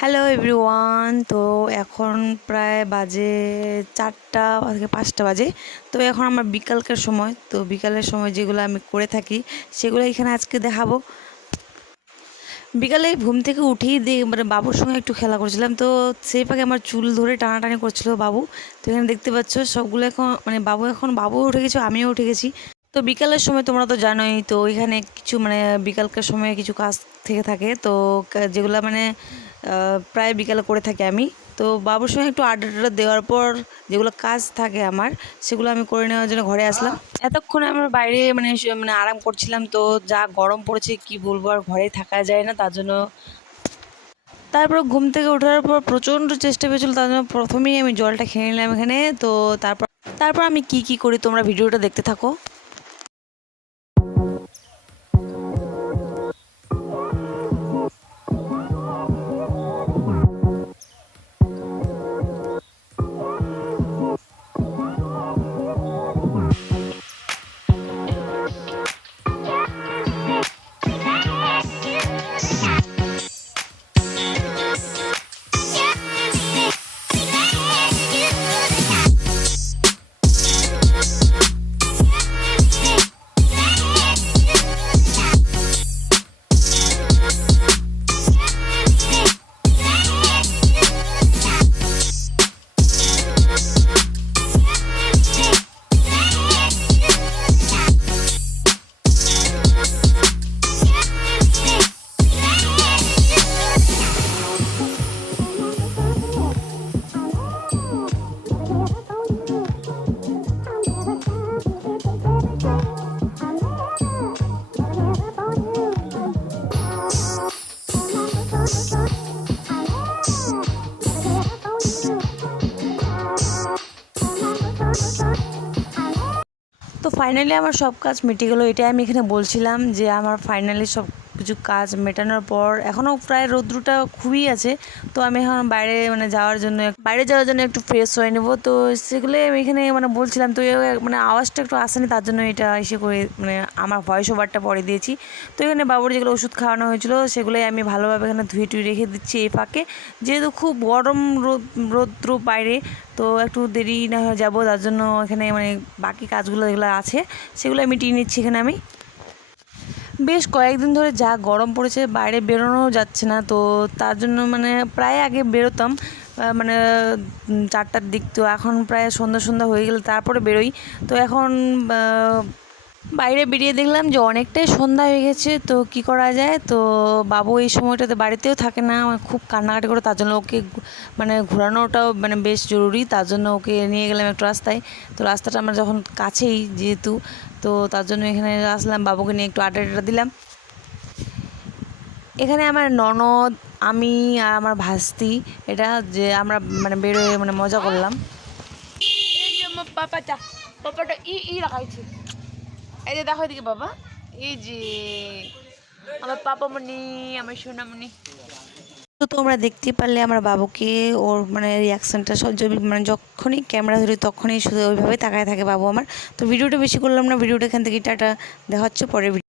Hello everyone. তো এখন প্রায় বাজে 4টা থেকে 5টা বাজে। তো এখন আমার বিকালকার সময়, তো বিকালের সময় যেগুলো আমি করে থাকি সেগুলো এখানে আজকে দেখাবো। বিকালে ঘুম থেকে উঠেই মানে বাবুর সঙ্গে একটু খেলা করছিলাম, তো সেই ফাঁকে আমার চুল ধরে টানাটানি করছিল বাবু। তো এখানে দেখতে পাচ্ছ সবগুলো এখন মানে বাবু উঠে গেছে, আমিও উঠে গেছি। তো বিকালের সময় তোমরা তো জানোই, তো ওইখানে কিছু মানে বিকালকার সময় কিছু কাজ থেকে থাকে, তো যেগুলো মানে প্রায় বিকালে করে থাকি আমি। তো বাবুর সঙ্গে একটু আড্ডা দেওয়ার পর যেগুলো কাজ থাকে আমার, সেগুলো আমি করে নেওয়ার জন্য ঘরে আসলাম। এতক্ষণে আমরা বাইরে মানে আরাম করছিলাম, তো যা গরম পড়েছে কি বলবো, আর ঘরে থাকা যায় না, তার জন্য তারপর ঘুম থেকে ওঠার পর প্রচণ্ড চেষ্টা পেয়েছিল, তার জন্য প্রথমেই আমি জলটা খেয়ে নিলাম এখানে। তো তারপর আমি কি করি তোমরা ভিডিওটা দেখতে থাকো। তো ফাইনালি আমার সব কাজ মিটে গেলো, এটাই আমি এখানে বলছিলাম যে আমার ফাইনালি সব কিছু কাজ মেটানোর পর এখনও প্রায় রৌদ্রটা খুবই আছে। তো আমি এখন বাইরে যাওয়ার জন্য একটু ফ্রেশ হয়ে নেবো। তো সেগুলোই আমি এখানে বলছিলাম। তো মানে আওয়াজটা একটু আসেনি, তার জন্য এটা এসে করে আমার ভয়েস ওভারটা পরে দিয়েছি। তো এখানে বাবুর যেগুলো ওষুধ খাওয়ানো হয়েছিল সেগুলোই আমি ভালোভাবে এখানে ধুয়ে টুয়ে রেখে দিচ্ছি এই ফাঁকে, যেহেতু খুব গরম রৌদ্র বাইরে, তো একটু দেরি না হয়ে যাবো, তার জন্য এখানে বাকি কাজগুলো যেগুলো আছে সেগুলো মিটিয়ে নিচ্ছি এখানে আমি। বেশ কয়েকদিন ধরে যা গরম পড়েছে, বাইরে বেরোনো যাচ্ছে না, তো তার জন্য প্রায় আগে বেরোতাম 4টার দিক, তো এখন প্রায় সন্ধ্যা হয়ে গেলে তারপরে বেরোই। তো এখন বাইরে বেরিয়ে দেখলাম যে অনেকটাই সন্ধ্যা হয়ে গেছে, তো কি করা যায়। তো বাবু এই সময়টাতে বাড়িতেও থাকে না, খুব কান্নাকাটি করে, তার জন্য ওকে ঘোরানোটাও বেশ জরুরি, তার জন্য ওকে নিয়ে গেলাম একটু রাস্তায়। তো রাস্তাটা আমার যখন কাছেই যেহেতু, তো তার জন্য এখানে আসলাম, বাবুকে নিয়ে একটু আড্ডা দিলাম। এখানে আমার ননদ, আমি আর আমার ভাস্তি, এটা যে আমরা বেরোয় মজা করলাম। এই যে আমার পাপাটা ই রাখাইছে। এই যে দেখো এদিকে বাবা, এই যে আমার পাপামণি, আমার সোনামণি। তো তোমরা দেখতে পারলে আমার বাবুকে, ওর রিয়াকশানটা সব যখনই ক্যামেরা ধরি তখনই শুধু ওইভাবে তাকায় থাকে বাবু আমার। তো ভিডিওটা বেশি করলাম না, ভিডিওটা এখান থেকে টাটা, দেখা হচ্ছে পরের ভিডিও।